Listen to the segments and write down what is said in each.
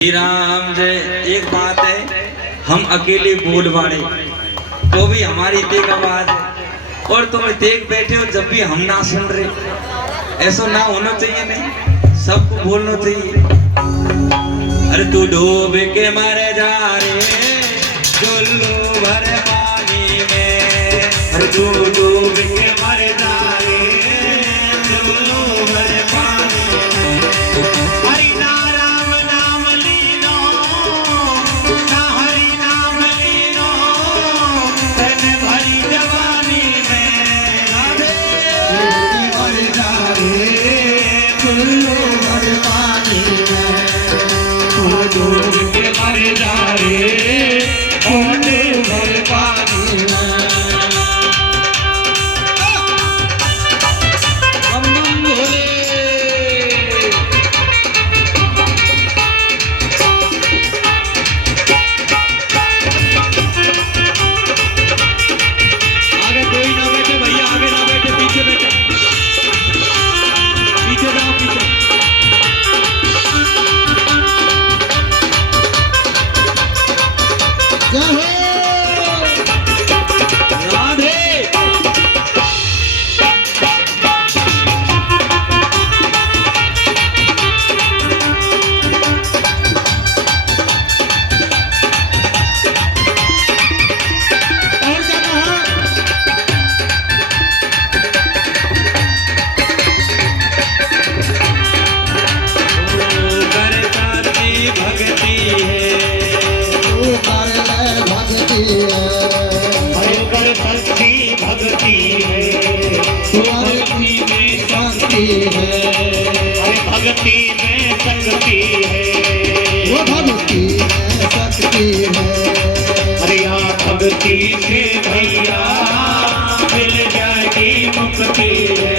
श्री राम जय। एक बात है, हम अकेले बोल बाड़े तो भी हमारी तेज आवाज है और तुम देख बैठे हो जब भी हम ना सुन रहे। ऐसा ना होना चाहिए, नहीं सबको बोलना चाहिए। अरे तू डूब के मर जा रे चुल्लू भर पानी में, अरे तू डूब के मर जा रे चुल्लू भर पानी में। हरि नाम नाम लीनो ना, हरि नाम लीनो तन भरी जवानी में। मर जा रे चुल्लू भर पानी में, डूब के मर जा रे चुल्लू भर पानी में। भक्ति में शक्ति है, वो भक्ति में शक्ति है। अरे यहाँ भक्ति से भैया मिल जाएगी मुक्ति है,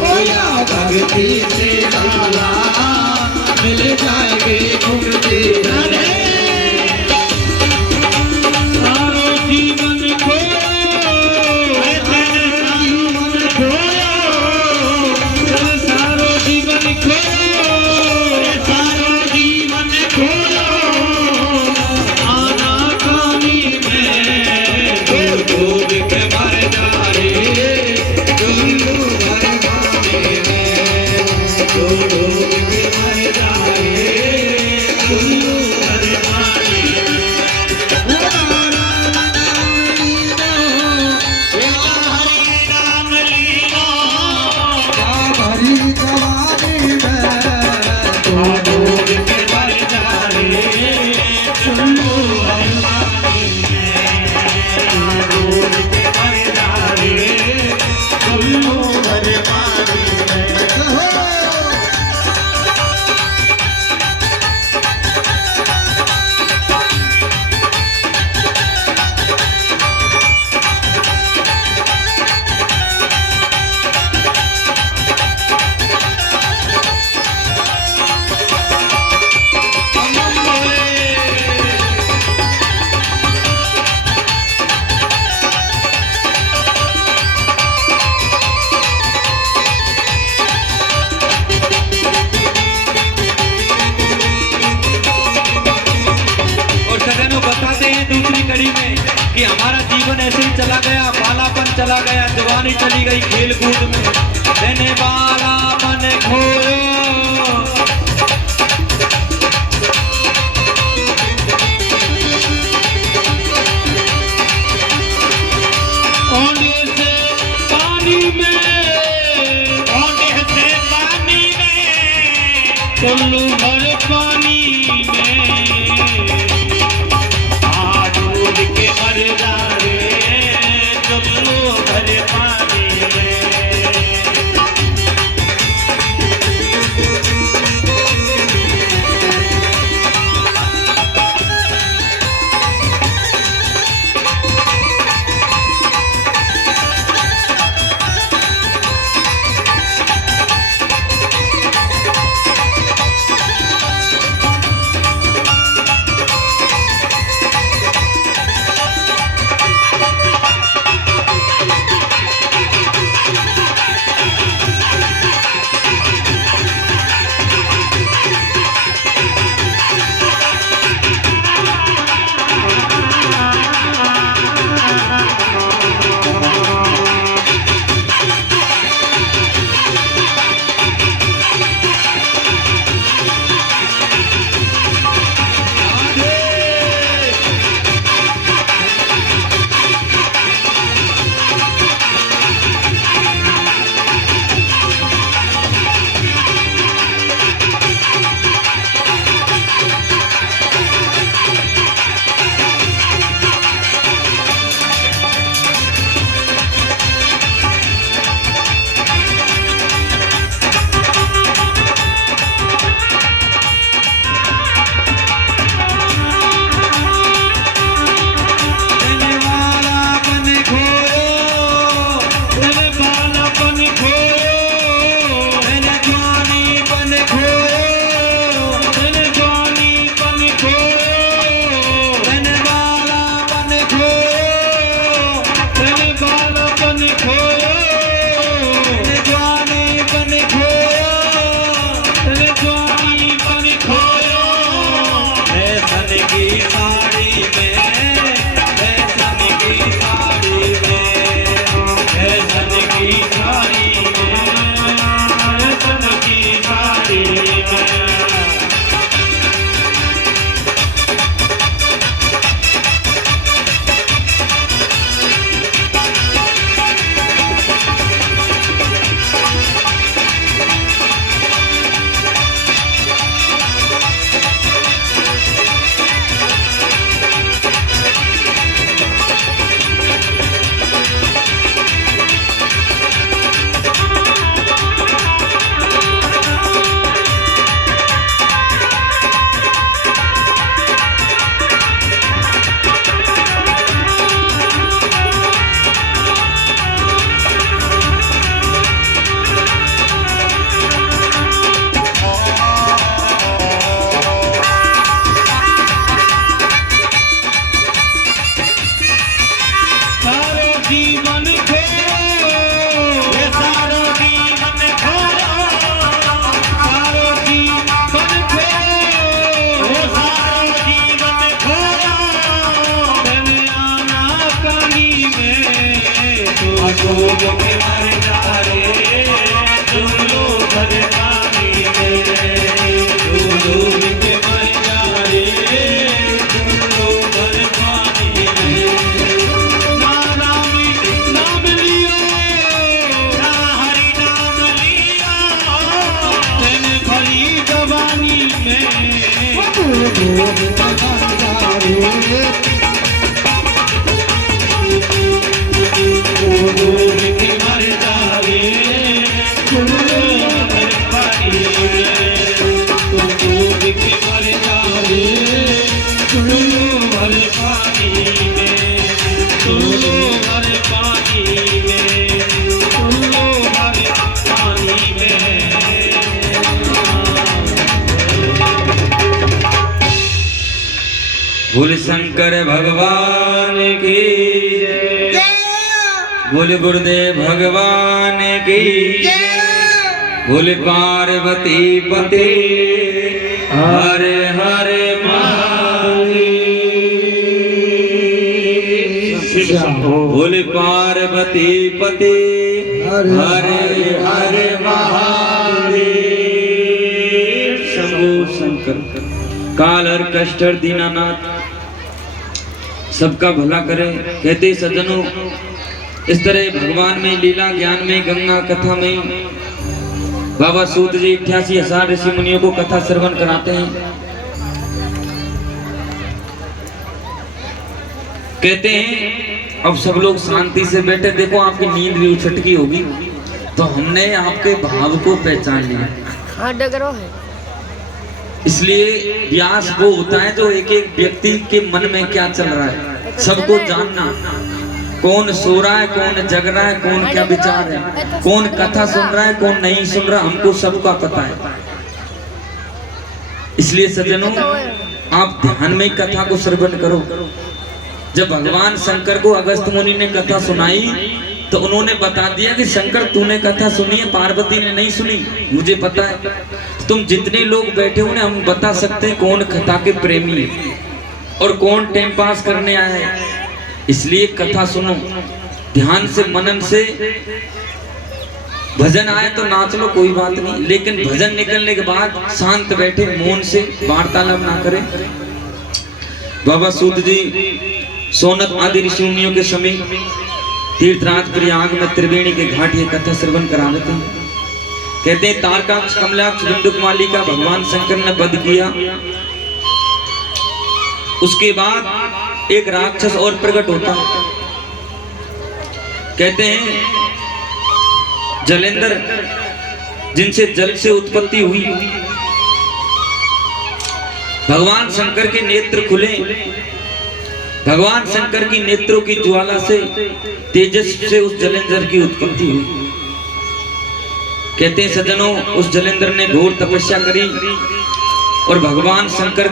ओ यहाँ भक्ति से लाला मिल जाएगी मुक्ति है। कि हमारा जीवन ऐसे ही चला गया, बालापन चला गया, जवानी चली गई खेल कूद में, देने बालापन खोयो। ओंडे से पानी में, ओंडे से पानी में, चुल्लू भर पानी में, के मर जा रे चुल्लू भर पानी में। बोल शंकर भगवान की जय, बोल गुरुदेव भगवान की जय, बोल पार्वती पति हर हर महादेव, बोल पार्वती पति हर हर महादेव। शंभो शंकर। काल हर कष्ट हर दीनानाथ सबका भला करे। कहते सज्जनों, इस तरह भगवान में लीला, ज्ञान में, गंगा कथा में बाबा सूत जी 88,000 ऋषि मुनियों को कथा श्रवण कराते हैं। कहते हैं अब सब लोग शांति से बैठे, देखो आपकी नींद भी उछटकी होगी, तो हमने आपके भाव को पहचान लिया। हाँ डगरो है। इसलिए व्यास वो होता है जो एक एक व्यक्ति के मन में क्या चल रहा है सबको जानना, कौन सो रहा है, कौन जग रहा है, कौन क्या विचार है, कौन कथा सुन रहा है, कौन नहीं सुन रहा, हमको सबका पता है। इसलिए सज्जनों, आप ध्यान में कथा को श्रवण करो। जब भगवान शंकर को अगस्त मुनि ने कथा सुनाई तो उन्होंने बता दिया कि शंकर तूने कथा सुनी है, पार्वती ने नहीं सुनी, मुझे पता है। तुम जितने लोग बैठे हो ना, हम बता सकते हैं कौन कथा के प्रेमी है और कौन टाइम पास करने आया है। इसलिए कथा सुनो ध्यान से, मनन से। भजन आए तो नाच लो, कोई बात नहीं, लेकिन भजन निकलने के बाद शांत बैठे, मौन से वार्तालाप ना करें। बाबा सूत जी सोनत आदि ऋषि मुनियों के समीप तीर्थराज प्रयाग में त्रिवेणी के घाट ये कथा श्रवण करा देते हैं। कहते हैं तारकाक्ष, कमलाक्ष, बिंदुकमाली का भगवान शंकर ने वध किया। उसके बाद एक राक्षस और प्रकट होता है। कहते हैं जलेंद्र, जिनसे जल से उत्पत्ति हुई, भगवान शंकर के नेत्र खुले। भगवान शंकर की नेत्रों की ज्वाला से, तेजस से उस जलेंद्र की उत्पत्ति हुई। कहते हैं सज्जनों, उस जलेंद्र ने घोर तपस्या करी और भगवान शंकर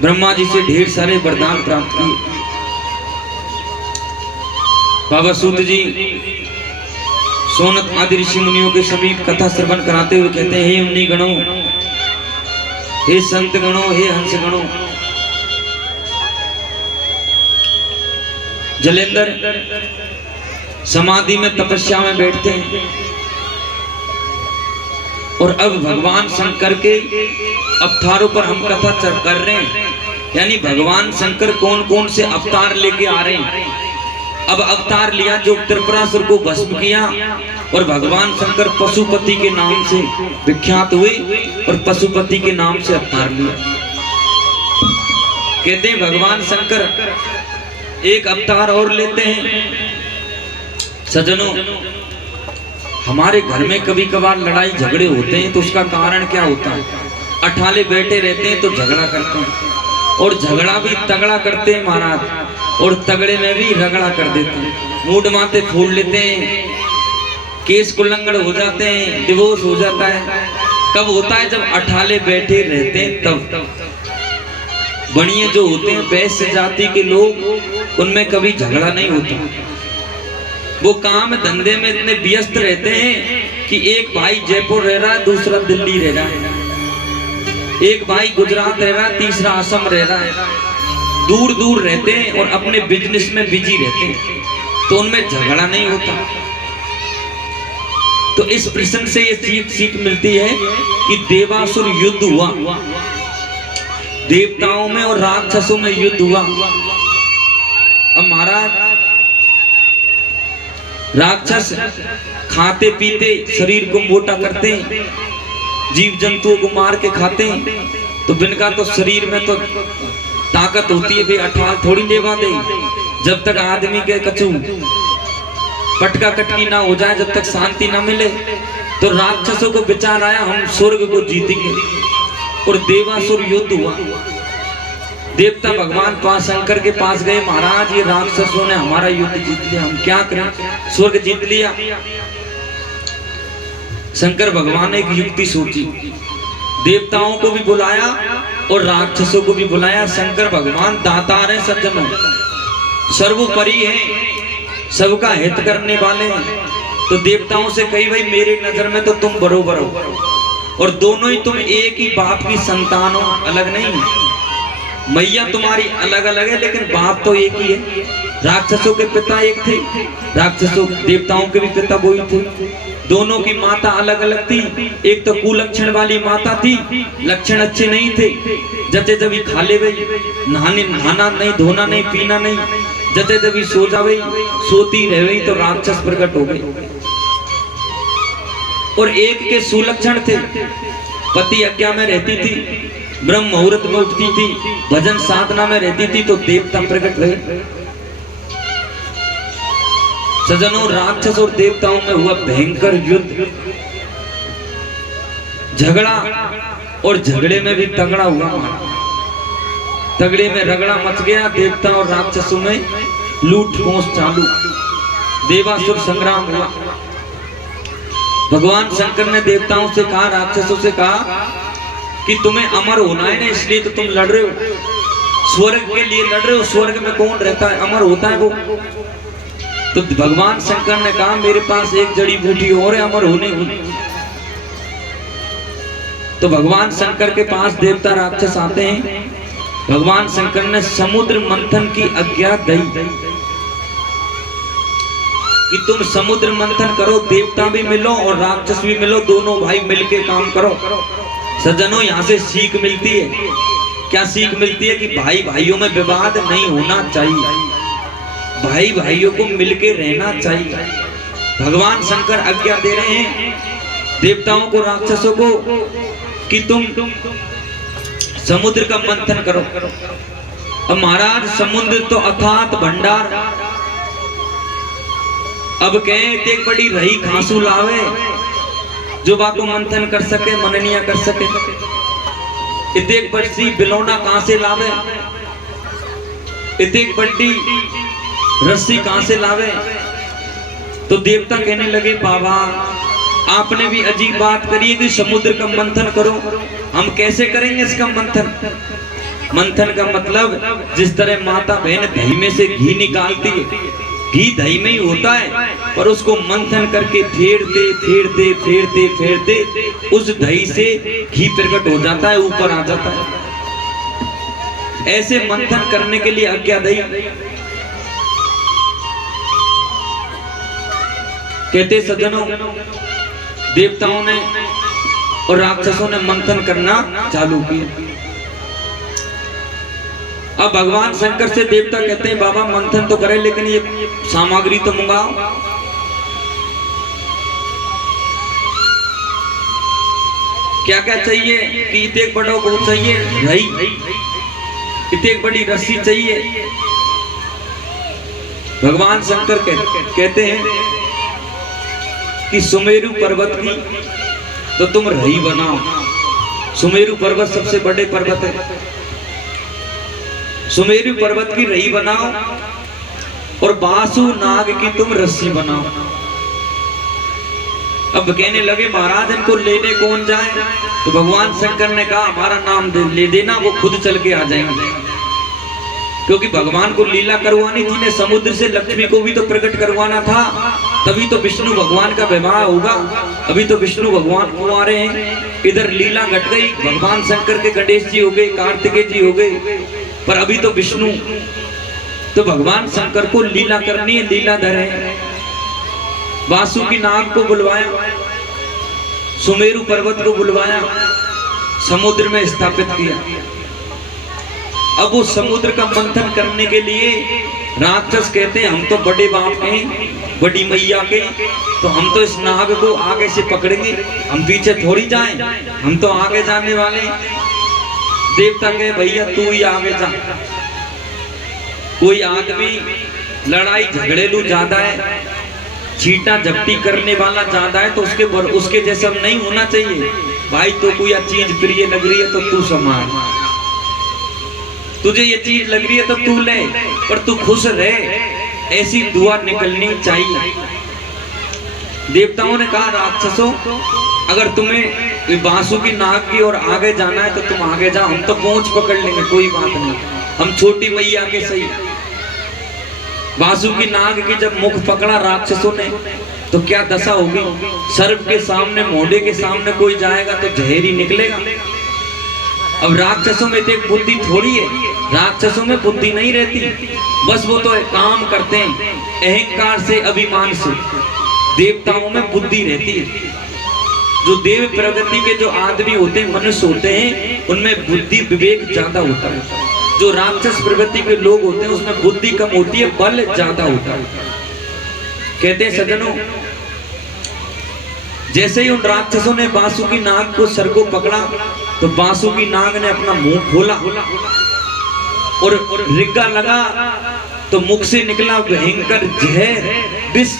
ब्रह्मा जी से ढेर सारे वरदान प्राप्त किए। बाबा सूत जी सोनत आदि ऋषि मुनियों के समीप कथा श्रवण कराते हुए कहते हैं, हे मुनि गणों, हे संत गणों, हे हंस गणों, जलेंद्र समाधि में तपस्या में बैठते हैं और अब भगवान शंकर के अवतारों पर हम कथा कर रहे हैं। यानी भगवान शंकर कौन कौन से अवतार लेके आ रहे हैं। अब अवतार लिया जो त्रिपुरासुर को भस्म किया, और भगवान शंकर पशुपति के नाम से विख्यात हुए और पशुपति के नाम से अवतार लिया। कहते हैं भगवान शंकर एक अवतार और लेते हैं। सज्जनों, हमारे घर में कभी कभार लड़ाई झगड़े होते हैं तो उसका कारण क्या होता है? अठाले बैठे रहते हैं तो झगड़ा करते हैं, और झगड़ा भी तगड़ा करते हैं महाराज, और तगड़े में भी रगड़ा कर देते हैं, मूड माथे फोड़ लेते हैं, केस कुल्लंगड़ हो जाते हैं, डिवोर्स हो जाता है। कब होता है? जब अठाले बैठे रहते हैं तब। बनिए जो होते हैं वैश्य जाति के लोग, उनमें कभी झगड़ा नहीं होता। वो काम धंधे में इतने व्यस्त रहते हैं कि एक भाई जयपुर रह रहा है, दूसरा दिल्ली रह रहा है, एक भाई गुजरात रह रहा है, तीसरा असम रह रहा है। दूर दूर रहते हैं और अपने बिजनेस में बिजी रहते हैं, तो उनमें झगड़ा नहीं होता। तो इस प्रश्न से ये सीख मिलती है कि देवासुर युद्ध हुआ, देवताओं में और राक्षसों में युद्ध हुआ। अब महाराज, राक्षस खाते पीते शरीर को मोटा करते, जीव जंतुओं को मार के खाते, तो बिनका तो शरीर में तो ताकत होती है भी, अठाल थोड़ी लेवा दे। जब तक आदमी के कछु पटका कटकी ना हो जाए, जब तक शांति ना मिले, तो राक्षसों को विचार आया हम स्वर्ग को जीतेंगे। और देवासुर युद्ध हुआ। देवता भगवान पास शंकर के पास गए, महाराज ये राक्षसों ने हमारा युद्ध जीत लिया, हम क्या करें? स्वर्ग जीत लिया। शंकर भगवान ने एक युक्ति सोची, देवताओं को भी बुलाया और राक्षसों को भी बुलाया। शंकर भगवान दातार हैं सज्जनों, सर्वोपरि हैं, सबका हित करने वाले हैं। तो देवताओं से कही भाई मेरे नजर में तो तुम बरोबर हो, और दोनों ही तुम एक ही बाप की संतान हो, अलग नहीं। मैया तुम्हारी अलग अलग है लेकिन बाप तो एक ही है। राक्षसों के पिता एक थे, राक्षसों देवताओं के भी पिता वही थे। दोनों की माता अलग अलग थी। एक तो कुलक्षण वाली माता थी, लक्षण अच्छे नहीं थे, जते जब खा ले गई, नहाना नहीं, धोना नहीं, पीना नहीं, जते जब सो जावे, सोती रह गई तो राक्षस प्रकट हो गए। और एक के सुलक्षण थे, पति आज्ञा में रहती थी, ब्रह्म मुहूर्त में उठती थी, भजन साधना में रहती थी, तो देवता प्रकट रहे। सजनों, राक्षस और देवताओं में हुआ भयंकर युद्ध, झगड़ा, और झगड़े में भी तगड़ा हुआ। तगड़े में रगड़ा मच गया। देवता और राक्षसों में लूट पोंछ चालू, देवासुर संग्राम हुआ। भगवान शंकर ने देवताओं से कहा, राक्षसों से कहा कि तुम्हें अमर होना है ना, इसलिए तो तुम लड़ रहे हो, स्वर्ग के लिए लड़ रहे हो। स्वर्ग में कौन रहता है? अमर होता है वो। तो भगवान शंकर ने कहा मेरे पास एक जड़ी बूटी और है अमर होने की। तो भगवान शंकर के पास देवता राक्षस आते हैं। भगवान शंकर ने समुद्र मंथन की आज्ञा दी कि तुम समुद्र मंथन करो, देवता भी मिलो और राक्षस भी मिलो, दोनों भाई मिलके काम करो। सज्जनों, यहाँ से सीख मिलती है। क्या सीख मिलती है? कि भाई भाइयों में विवाद नहीं होना चाहिए, भाई भाइयों को मिलके रहना चाहिए। भगवान शंकर आज्ञा दे रहे हैं देवताओं को, राक्षसों को, कि तुम समुद्र का मंथन करो। अब महाराज समुद्र तो अथात भंडार, अब कहे एक बड़ी रही घासू लावे जो बाको मंथन कर सके, मननिया कर सके। इतने बड़ी बिलौना कहां से लावे, इतनी बड़ी रस्सी कहां से लावे? तो देवता कहने लगे बाबा आपने भी अजीब बात करी है कि समुद्र का मंथन करो। हम कैसे करेंगे इसका मंथन? मंथन का मतलब जिस तरह माता बहन दही में से घी निकालती है, घी दही में ही होता है, पर उसको मंथन करके फेरते फेरते फेरते फेरते उस दही से घी प्रकट हो जाता है, ऊपर आ जाता है। ऐसे मंथन करने के लिए आज्ञा दी। कहते सज्जनों, देवताओं ने और राक्षसों ने मंथन करना चालू किया। अब भगवान शंकर से देवता कहते हैं बाबा मंथन तो करें लेकिन ये सामग्री तो मंगाओ। क्या क्या चाहिए? कि इतने बड़ों को चाहिए रही, इतनी बड़ी रस्सी चाहिए। भगवान शंकर कहते हैं कि सुमेरु पर्वत की तो तुम रही बनाओ। सुमेरु पर्वत सबसे बड़े पर्वत है, सुमेरु पर्वत की रही बनाओ और बासु नाग की तुम रस्सी बनाओ। अब कहने लगे महाराज इनको लेने कौन जाए? तो भगवान शंकर ने कहा हमारा नाम ले देना, वो खुद चल के आ जाएंगे। क्योंकि भगवान को लीला करवानी थी ने, समुद्र से लक्ष्मी को भी तो प्रकट करवाना था, तभी तो विष्णु भगवान का विवाह होगा। अभी तो विष्णु भगवान कुंवारे हैं, इधर लीला घट गई, भगवान शंकर के गणेश जी हो गए, कार्तिकेय जी हो गए, पर अभी तो विष्णु। तो भगवान शंकर को लीला करनी है, लीलाधर है। वासुकी नाग को बुलवाया, सुमेरु पर्वत को बुलवाया, समुद्र में स्थापित किया। अब वो समुद्र का मंथन करने के लिए राक्षस कहते हैं हम तो बड़े बाप के, बड़ी मैया के, तो हम तो इस नाग को आगे से पकड़ेंगे, हम पीछे थोड़ी जाएं, हम तो आगे जाने वाले। देवता कहे भैया तू ही आगे जा। कोई आदमी लड़ाई झगड़ेलू ज्यादा है, छीटा झपटी करने वाला ज्यादा है, तो उसके जैसा नहीं होना चाहिए। भाई तो कोई चीज प्रिय लग रही है तो तू संभाल, तुझे ये चीज लग रही है तो तू ले, पर तू खुश रहे, ऐसी दुआ निकलनी चाहिए। देवताओं ने कहा राक्षसों, अगर तुम्हें बांसुरी नाग की ओर आगे जाना है तो तुम आगे जाओ, हम तो पहुंच पकड़ लेंगे, कोई बात नहीं, हम छोटी मैया के सही। बांसुरी नाग की जब मुख पकड़ा राक्षसों ने तो क्या दशा होगी। सर्प के सामने, मोढ़े के सामने कोई जाएगा तो जहर ही निकलेगा। अब राक्षसों में तो एक बुद्धि थोड़ी है, राक्षसों में बुद्धि नहीं रहती, बस वो तो काम करते हैं अहंकार से, अभिमान से। देवताओं में बुद्धि रहती है। जो देव प्रगति के जो आदमी होते हैं, मनुष्य होते हैं, उनमें बुद्धि विवेक ज्यादा होता है। जो राक्षस प्रगति के लोग होते हैं उसमें बुद्धि कम होती है, बल ज्यादा होता है। कहते हैं सज्जनों, जैसे ही उन राक्षसों ने बांसुरी नाग को सर को पकड़ा तो बांसुरी नाग ने अपना मुंह खोला और रिग्गा लगा तो मुख से निकला भयंकर जहर, विष,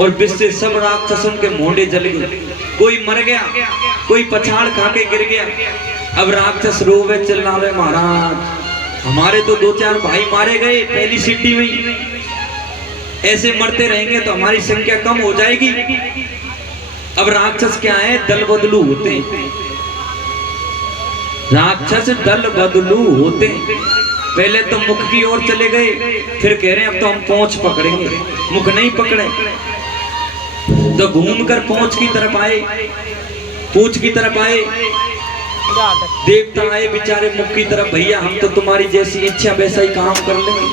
और विष से सब राक्षसों के मोंडे जल गए। कोई मर गया, कोई पछाड़ खा के गिर गया। अब राक्षस रोवे चिल्लावे, महाराज हमारे तो 2-4 भाई मारे गए पहली सिटी में, ऐसे मरते रहेंगे तो हमारी संख्या कम हो जाएगी। अब राक्षस क्या है, दल बदलू होते हैं, राक्षस दल बदलू होते हैं। पहले तो मुख की ओर चले गए, फिर कह रहे हैं अब तो हम पहुंच पकड़ेंगे, मुख नहीं पकड़े तो घूमकर पहुंच की तरफ आए, पूंछ की तरफ आए। देवता आए बेचारे मुख की तरफ, भैया हम तो तुम्हारी जैसी इच्छा वैसा ही काम कर लेंगे।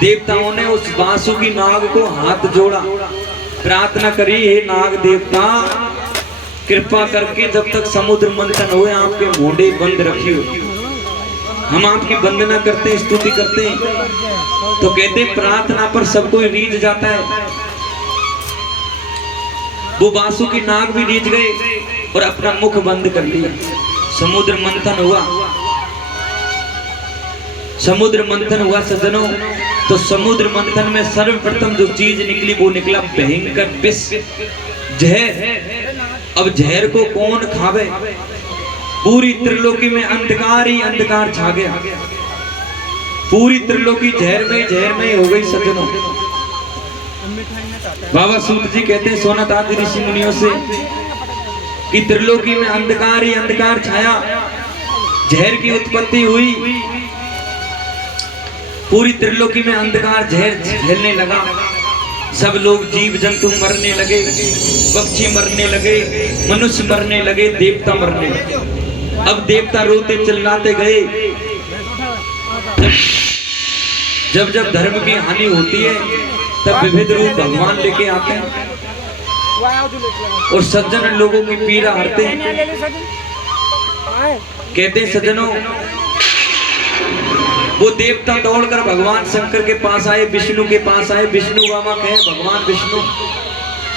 देवताओं ने उस बांसुरी नाग को हाथ जोड़ा, प्रार्थना करी, हे नाग देवता कृपा करके जब तक समुद्र मंथन हुए आपके मोढ़े बंद रखियो। हम आपकी वंदना करते, स्तुति करते हैं। तो कहते प्रार्थना पर सब कोई रीझ जाता है। वो बांसुरी नाग भी रीझ गए और अपना मुख बंद कर लिया। समुद्र मंथन हुआ, समुद्र मंथन हुआ सज्जनों। तो समुद्र मंथन में सर्वप्रथम जो चीज निकली वो निकला भयंकर विष, जहर। अब जहर को कौन खावे, पूरी त्रिलोकी में अंधकार ही अंधकार छा गया। पूरी त्रिलोकी जहर में हो गई सज्जनों। बाबा सूत जी कहते हैं सोनत आदि ऋषि मुनियों से कि त्रिलोकी में अंधकार ही अंधकार छाया, जहर की उत्पत्ति हुई, पूरी त्रिलोकी में अंधकार जहर फैलने लगा। सब लोग जीव जंतु मरने लगे, पक्षी मरने लगे, मनुष्य मरने लगे, देवता मरने लगे। अब देवता रोते चिल्लाते गए। जब जब धर्म की हानि होती है तब विविध रूप भगवान लेके आते हैं और सज्जन लोगों की पीड़ा हरते हैं। कहते हैं सज्जनों, वो देवता दौड़कर भगवान शंकर के पास आए, विष्णु के पास आए। विष्णु बाबा कहे भगवान विष्णु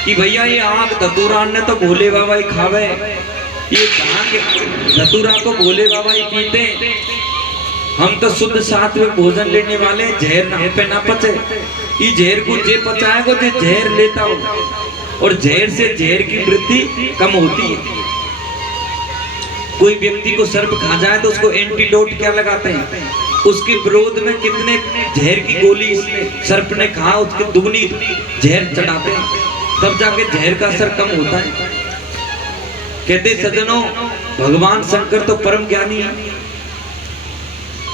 कि भैया ये आग धतूरा ने तो भोले बाबा ही खावे, ये भांग धतूरा को भोले बाबा ही पीते, हम तो शुद्ध सात्विक भोजन लेने वाले, जहर ना पे ना पचे। ये जहर को जे पचाएगा जो जहर लेता हो, और जहर से जहर की वृद्धि कम होती है। कोई व्यक्ति को सर्प खा जाए तो उसको एंटीडोट क्या लगाते हैं, उसके विरोध में कितने जहर की गोली सर्प ने खा उसके दुगनी जहर चढ़ाते हैं, तब जाके जहर का असर कम होता है। कहते सज्जनों, भगवान शंकर तो परम ज्ञानी है।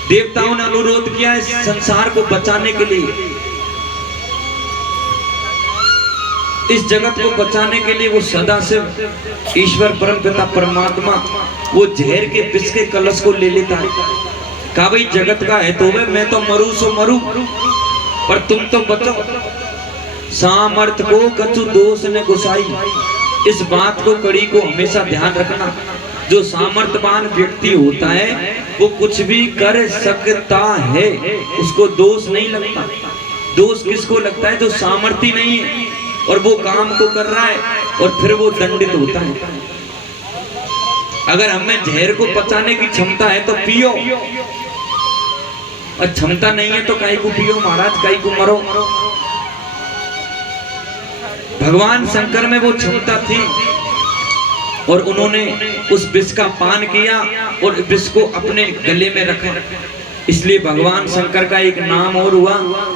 देवताओं ने अनुरोध किया इस संसार को बचाने के लिए, इस जगत को बचाने के लिए। वो सदा से ईश्वर परम पिता परमात्मा वो जहर के विष के कलश को ले लेता है। कहा भाई जगत का है तो मैं तो मरू सो मरू, पर तुम तो बचो। सामर्थ को कछु दोष ने गुसाई, इस बात को कड़ी को हमेशा ध्यान रखना। जो सामर्थ्यवान व्यक्ति होता है वो कुछ भी कर सकता है, उसको दोष नहीं लगता। दोष किसको लगता है, जो सामर्थ्य नहीं है और वो काम को कर रहा है और फिर वो दंडित होता है। अगर हमें जहर को पचाने की क्षमता है तो पियो, और क्षमता नहीं है तो काई को पियो महाराज, काई को मरो। भगवान शंकर में वो क्षमता थी और उन्होंने उस विष का पान किया और विष को अपने गले में रखा। इसलिए भगवान शंकर का एक नाम और हुआ,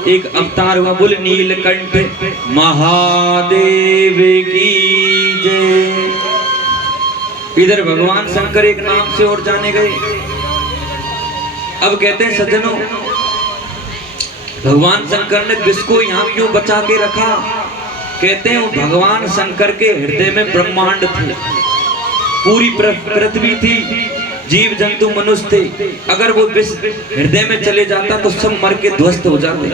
एक अवतार हुआ। बोले नीलकंठ महादेव की जय। इधर भगवान शंकर एक नाम से और जाने गए। अब कहते हैं सज्जनों, भगवान शंकर ने विष को यहाँ क्यों बचा के रखा? कहते हैं भगवान शंकर के हृदय में ब्रह्मांड थे, पूरी पृथ्वी थी, जीव जंतु मनुष्य थे। अगर वो विष हृदय में चले जाता तो सब मर के ध्वस्त हो जाते।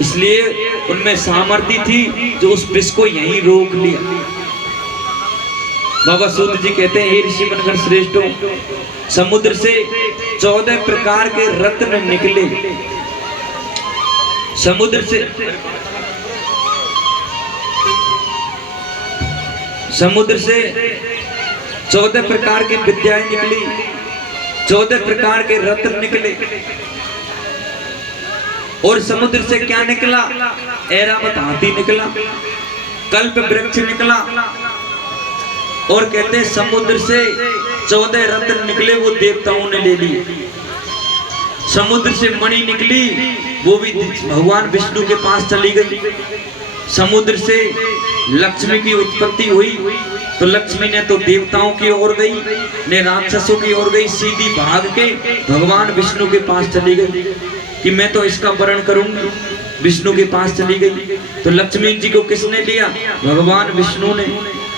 इसलिए उनमें सामर्थ्य थी जो उस विष को यहीं रोक लिया। बाबा सूत जी कहते हैं, हे ऋषि बनकर श्रेष्ठों, समुद्र से 14 प्रकार के रत्न निकले। समुद्र से 14 प्रकार की विद्याएं निकली, 14 प्रकार के रत्न निकले। और समुद्र से क्या निकला? ऐरावत हाथी निकला, कल्प वृक्ष निकला। और कहते हैं समुद्र से 14 रत्न निकले, वो देवताओं ने ले लिए। समुद्र से मणि निकली, वो भी भगवान विष्णु के पास चली गई। समुद्र से लक्ष्मी की उत्पत्ति हुई, तो लक्ष्मी ने तो देवताओं की ओर गई, ने राक्षसों की ओर गई, सीधी भाग के भगवान विष्णु के पास चली गई कि मैं तो इसका वर्ण करूंगी। विष्णु के पास चली गई तो लक्ष्मी जी को किसने लिया? भगवान विष्णु ने।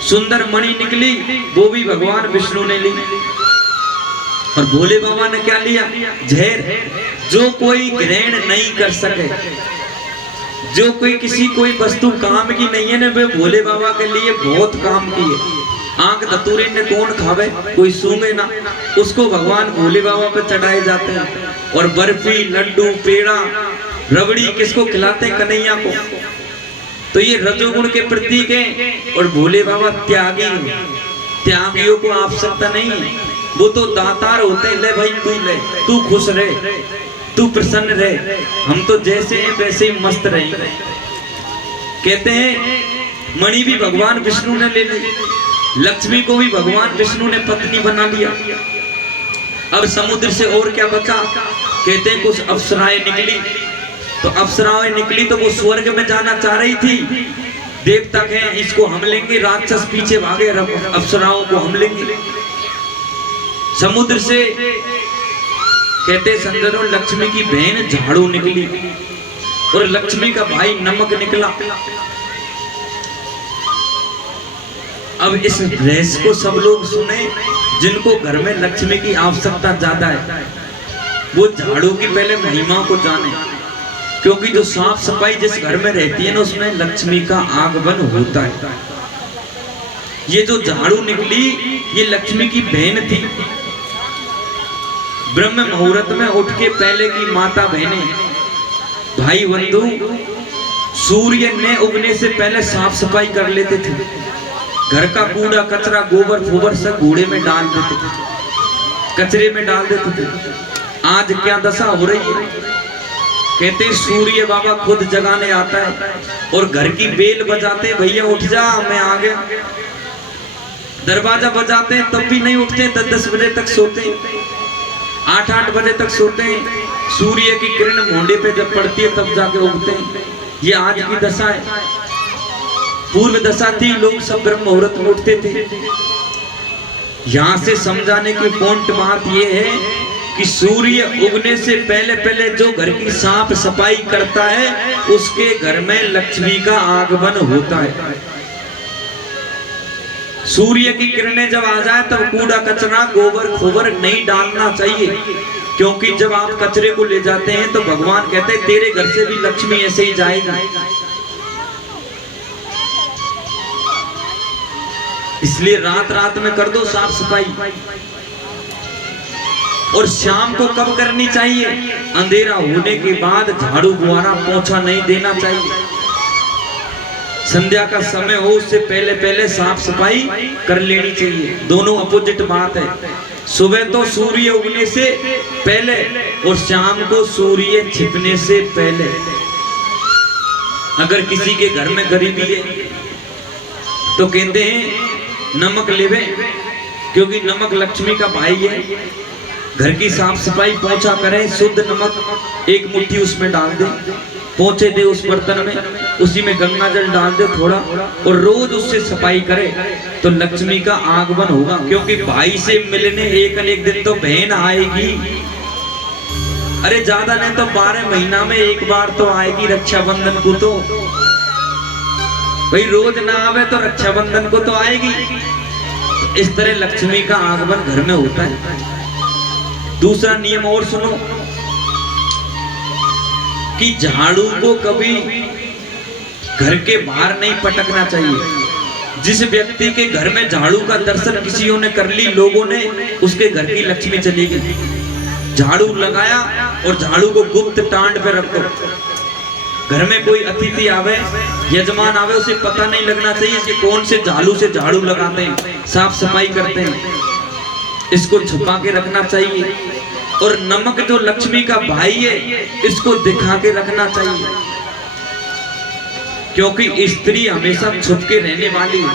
सुंदर मणि निकली, वो भी भगवान विष्णु ने ली। और भोले बाबा ने क्या लिया? जहर, जो कोई ग्रहण नहीं कर सके, जो कोई वस्तु काम की नहीं है ना, वे भोले बाबा के लिए बहुत काम की है। आंख धतूरे ने कौन खावे, कोई सूंघे ना, उसको भगवान भोले बाबा पे चढ़ाए जाते हैं। और बर्फी, लड्डू, पेड़ा, रबड़ी किसको खिलाते हैं? कन्हैया को। तो ये रजोगुण के प्रतीक हैं। और भोले बाबा त्यागी, त्यागियों को आवश्यकता नहीं है, वो तो दातार होते हैं। ले भाई तू ले, तू खुश रहे, तू प्रसन्न रहे, हम तो जैसे हैं वैसे ही मस्त रहेंगे। कहते हैं मणि भी भगवान विष्णु ने ले ली, लक्ष्मी को भी भगवान विष्णु ने पत्नी बना लिया। अब समुद्र से और क्या बचा? कहते हैं कुछ अप्सराएं निकली। तो अप्सराएं निकली तो वो स्वर्ग में जाना चाह रही थी। देवता कहे इसको हम लेंगे, राक्षस पीछे भागे, अप्सराओं को हम लेंगे। समुद्र से कहते संजनो लक्ष्मी की बहन झाड़ू निकली और लक्ष्मी का भाई नमक निकला। अब इस रहस्य को सब लोग सुने जिनको घर में लक्ष्मी की आवश्यकता ज्यादा है, वो झाड़ू की पहले महिमा को जाने। क्योंकि जो साफ सफाई जिस घर में रहती है ना, उसमें लक्ष्मी का आगमन होता है। ये जो झाड़ू निकली ये लक्ष्मी की बहन थी। ब्रह्म मुहूर्त में उठ के पहले की माता बहने, भाई बंधु सूर्य ने उगने से पहले साफ सफाई कर लेते थे। घर का कूड़ा कचरा गोबर फोबर सब कूड़े में डाल देते थे, कचरे में डाल देते थे। आज क्या दशा हो रही है? कहते सूर्य बाबा खुद जगाने आता है और घर की बेल बजाते, भैया उठ जा मैं आ गया। दरवाजा बजाते हैं तब भी नहीं उठते, 10-10 बजे तक सोते हैं, 8-8 बजे तक सोते हैं। सूर्य की किरण मोंडे पे जब पड़ती है तब जाके उठते हैं। ये आज की दशा है। पूर्व दशा थी, लोग सब ब्रह्म मुहूर्त में उठते थे। यहाँ से समझाने की पॉइंट बात ये है कि सूर्य उगने से पहले पहले जो घर की साफ सफाई करता है उसके घर में लक्ष्मी का आगमन होता है। सूर्य की किरणें जब आ जाए तब कूड़ा कचरा गोबर खोबर नहीं डालना चाहिए, क्योंकि जब आप कचरे को ले जाते हैं तो भगवान कहते हैं तेरे घर से भी लक्ष्मी ऐसे ही जाएगी। इसलिए रात रात में कर दो साफ सफाई। और शाम को कब करनी चाहिए? अंधेरा होने के बाद झाड़ू बुआरा पोंछा नहीं देना चाहिए। संध्या का समय हो उससे पहले पहले साफ सफाई कर लेनी चाहिए। दोनों अपोजिट बात है। सुबह तो सूर्य उगने से पहले और शाम को सूर्य छिपने से पहले। अगर किसी के घर में गरीबी है तो कहते हैं नमक लेवे, क्योंकि नमक लक्ष्मी का भाई है। घर की साफ सफाई पोछा करें, शुद्ध नमक एक मुट्ठी उसमें डाल दे, पोछे दे उस बर्तन में, उसी में गंगा जल डाल दे थोड़ा, और रोज उससे सफाई करे तो लक्ष्मी का आगमन होगा। क्योंकि भाई से मिलने एक न एक दिन तो बहन आएगी। अरे ज्यादा नहीं तो 12 महीना में एक बार तो आएगी रक्षाबंधन को। तो भाई रोज ना आवे तो रक्षाबंधन को तो आएगी। तो इस तरह लक्ष्मी का आगमन घर में होता है। दूसरा नियम और सुनो कि झाड़ू को कभी घर के बाहर नहीं पटकना चाहिए। जिस व्यक्ति के घर में झाड़ू का दर्शन किसी ने कर ली, लोगों ने, उसके घर की लक्ष्मी चली गई। झाड़ू लगाया और झाड़ू को गुप्त टांड पे रख दो। घर में कोई अतिथि आवे, यजमान आवे, उसे पता नहीं लगना चाहिए कि कौन से झाड़ू से झाड़ू लगाते हैं, साफ सफाई करते हैं। इसको छुपा के रखना चाहिए। और नमक जो लक्ष्मी का भाई है, इसको दिखा के रखना चाहिए, क्योंकि स्त्री हमेशा छुप के रहने वाली है।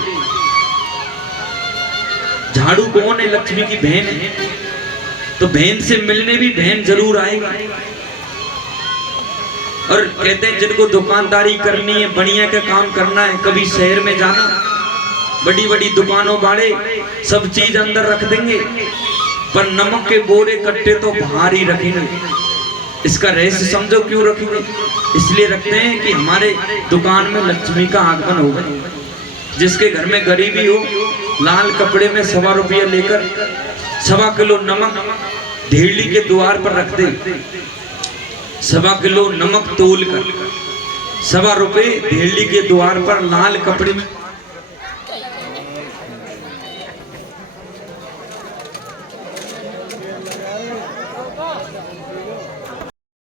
झाड़ू कौन है? लक्ष्मी की बहन है। तो बहन से मिलने भी बहन जरूर आएगी। और कहते हैं जिनको दुकानदारी करनी है, बढ़िया का काम करना है, कभी शहर में जाना, बड़ी बड़ी दुकानों वाले सब चीज अंदर रख देंगे, पर नमक के बोरे कट्टे तो बाहर ही रखेंगे। इसका रहस्य समझो क्यों रखेंगे? इसलिए रखते हैं कि हमारे दुकान में लक्ष्मी का आगमन होगा। जिसके घर में गरीबी हो, लाल कपड़े में 1.25 रुपया लेकर 1.25 किलो नमक धेरली के द्वार पर रख दे। 1.25 किलो नमक तोल कर 1.25 रुपये धेरली के द्वार पर लाल कपड़े में